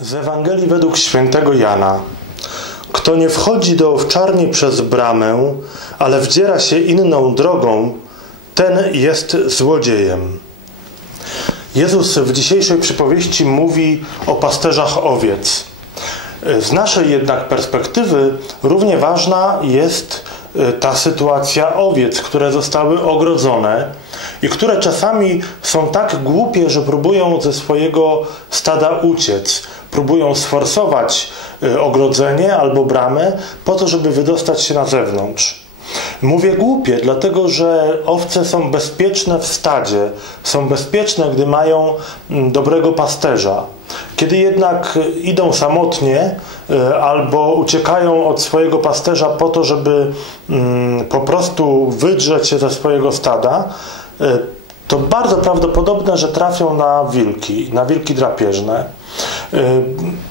Z Ewangelii według świętego Jana. Kto nie wchodzi do owczarni przez bramę, ale wdziera się inną drogą, ten jest złodziejem. Jezus w dzisiejszej przypowieści mówi o pasterzach owiec. Z naszej jednak perspektywy równie ważna jest e, ta sytuacja owiec, które zostały ogrodzone i które czasami są tak głupie, że próbują ze swojego stada uciec. Próbują sforsować e, ogrodzenie albo bramę po to, żeby wydostać się na zewnątrz. Mówię głupie, dlatego że owce są bezpieczne w stadzie, są bezpieczne, gdy mają mm, dobrego pasterza. Kiedy jednak idą samotnie e, albo uciekają od swojego pasterza po to, żeby mm, po prostu wydrzeć się ze swojego stada, to bardzo prawdopodobne, że trafią na wilki, na wilki drapieżne.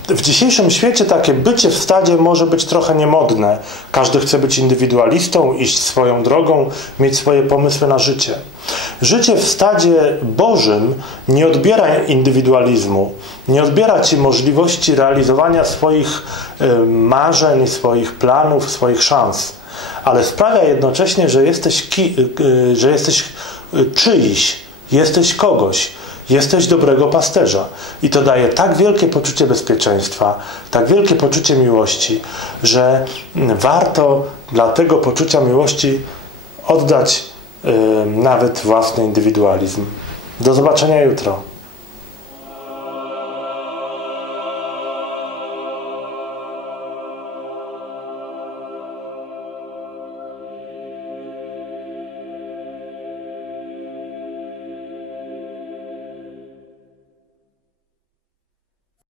W dzisiejszym świecie takie bycie w stadzie może być trochę niemodne. Każdy chce być indywidualistą, iść swoją drogą, mieć swoje pomysły na życie. Życie w stadzie Bożym nie odbiera indywidualizmu, nie odbiera ci możliwości realizowania swoich marzeń, swoich planów, swoich szans, ale sprawia jednocześnie, że jesteś, ki, y, że jesteś czyjś, jesteś kogoś, jesteś dobrego pasterza. I to daje tak wielkie poczucie bezpieczeństwa, tak wielkie poczucie miłości, że warto dla tego poczucia miłości oddać yy, nawet własny indywidualizm. Do zobaczenia jutro.